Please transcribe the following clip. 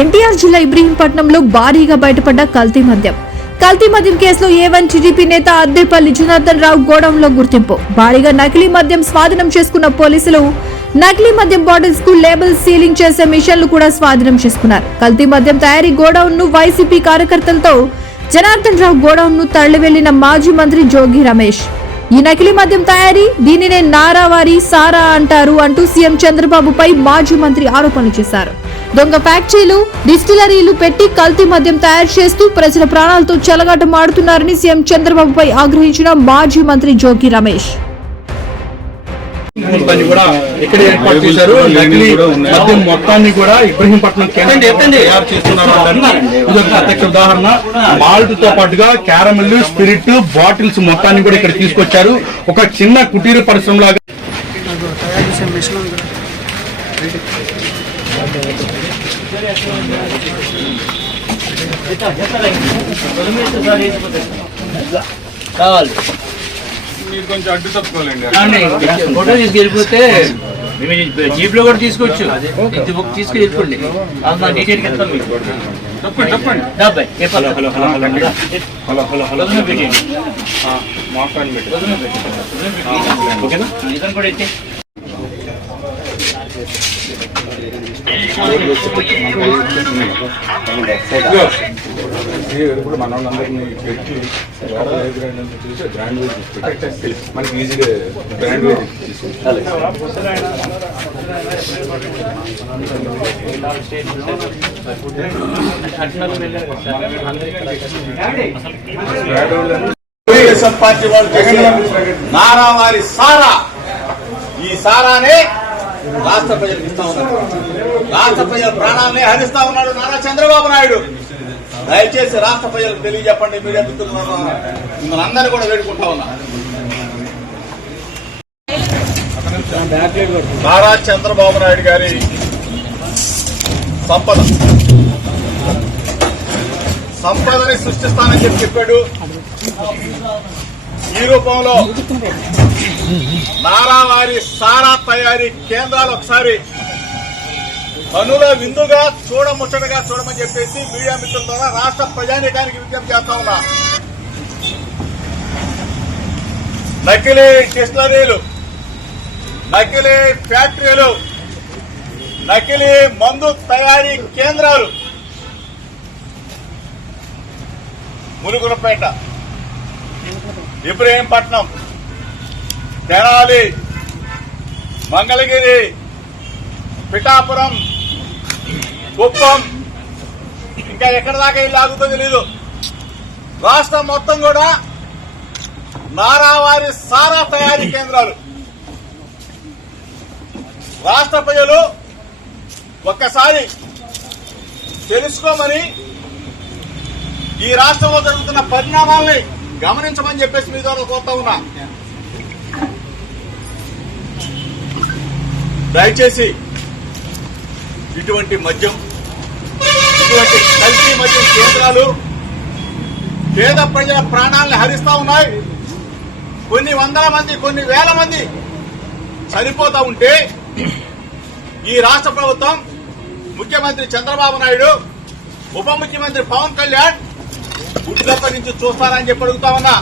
ఎన్టీఆర్ జిల్లా ఇబ్రహీంపట్నంలో భారీగా బయటపడ్డ కల్తీ మద్యం కేసులో A1 టీడీపీ నేత అద్దెపల్లి జనార్దన్ రావు గోడౌన్లో గుర్తింపు. భారీగా నకిలీ మద్యం స్వాధీనం చేసుకున్న పోలీసులు నకిలీ మద్యం బాటిల్స్ కు లేబుల్ సీలింగ్ చేసే మిషన్లు కూడా స్వాధీనం చేసుకున్నారు. కల్తీ మద్యం తయారీ గోడౌన్ ను వైసీపీ కార్యకర్తలతో జనార్దన్ రావు గోడౌన్ ను తరలి వెళ్లిన మాజీ మంత్రి జోగి రమేష్. ఈ నకిలీ మద్యం తయారీ దీనినే నారావారి సారా అంటారు అంటూ సీఎం చంద్రబాబుపై మాజీ మంత్రి ఆరోపణలు చేశారు. దొంగ ఫ్యాక్టరీలు, డిస్టిలరీలు పెట్టి కల్తీ మద్యం తయారు చేస్తూ ప్రజల ప్రాణాలతో చెలగాటమాడుతున్నారని సీఎం చంద్రబాబుపై ఆగ్రహించిన మాజీ మంత్రి జోగి రమేష్. ఇక్కడ ఏర్పాటు చేశారు. నకిలీ మద్యం మొత్తాన్ని కూడా ఇబ్రహీంపట్నం కేంద్రం తయారు చేస్తున్నారు. ఇది ఒక ప్రత్యక్ష ఉదాహరణ. మాల్ట్ తో పాటుగా క్యారమెల్, స్పిరిట్ బాటిల్స్ మొత్తాన్ని కూడా ఇక్కడ తీసుకొచ్చారు. ఒక చిన్న కుటీర పరిశ్రమ లాగా కావాలి. మీరు కొంచెం అడ్డు తప్పుకోలేండి. ఫోటో తీసుకెళ్ళిపోతే జీప్ లో కూడా తీసుకోవచ్చు. తీసుకుని వెళ్ళిపోండి. డీటెయిల్ కూడా అయితే ఇప్పుడు మన వాళ్ళందరినీ పెట్టి చూసి బ్రాండ్ వైజ్ మనకి ఈజీగా బ్రాండ్ వైజ్ తెలుగుదేశం పార్టీ వాళ్ళు చేసిన నారావారి సారా, ఈ సారానే రాష్ట్ర ప్రజలకు ఇస్తా ఉన్నారు. రాష్ట్ర ప్రజల ప్రాణాలని హరిస్తా ఉన్నాడు నారా చంద్రబాబు నాయుడు. దయచేసి రాష్ట్ర ప్రజలకు తెలియజెప్పండి. మీడియా మిత్రులను మిమ్మల్ని అందరూ కూడా వేడుకుంటా ఉన్నా. నారా చంద్రబాబు నాయుడు గారి సంపదని సృష్టిస్తానని చెప్పాడు. ఈ రూపంలో నారావారి సారా తయారీ కేంద్రాలు ఒకసారి కనుల విందుగా చూడముచ్చటగా చూడమని చెప్పేసి మీడియా మిత్రుల ద్వారా రాష్ట్ర ప్రజానీకానికి విజ్ఞప్తి చేస్తా ఉన్నా. నకిలీ డిస్టిలరీలు, నకిలీ ఫ్యాక్టరీలు, నకిలీ మందు తయారీ కేంద్రాలు ములుగులపేట, ఇబ్రహీంపట్నం, తెనాలి, మంగళగిరి, పిఠాపురం, కుప్పం, ఇంకా ఎక్కడ దాకా ఇల్లు ఆగుతుందో తెలీదు. రాష్ట్రం మొత్తం కూడా నారావారి సారా తయారీ కేంద్రాలు. రాష్ట్ర ప్రజలు ఒక్కసారి తెలుసుకోమని, ఈ రాష్ట్రంలో జరుగుతున్న పరిణామాల్ని గమనించమని చెప్పేసి మీ ద్వారా కోరుతా ఉన్నా. దయచేసి ఇటువంటి మద్యం, ఇటువంటి కల్తీ మద్యం కేంద్రాలు పేద ప్రజల ప్రాణాలను హరిస్తా ఉన్నాయి. కొన్ని వందల మంది, కొన్ని వేల మంది చనిపోతా ఉంటే ఈ రాష్ట్ర ప్రభుత్వం, ముఖ్యమంత్రి చంద్రబాబు నాయుడు, ఉప ముఖ్యమంత్రి పవన్ కళ్యాణ్ గుడ్లప్ప నుంచి చూస్తారని చెప్పి అడుగుతా ఉన్నా.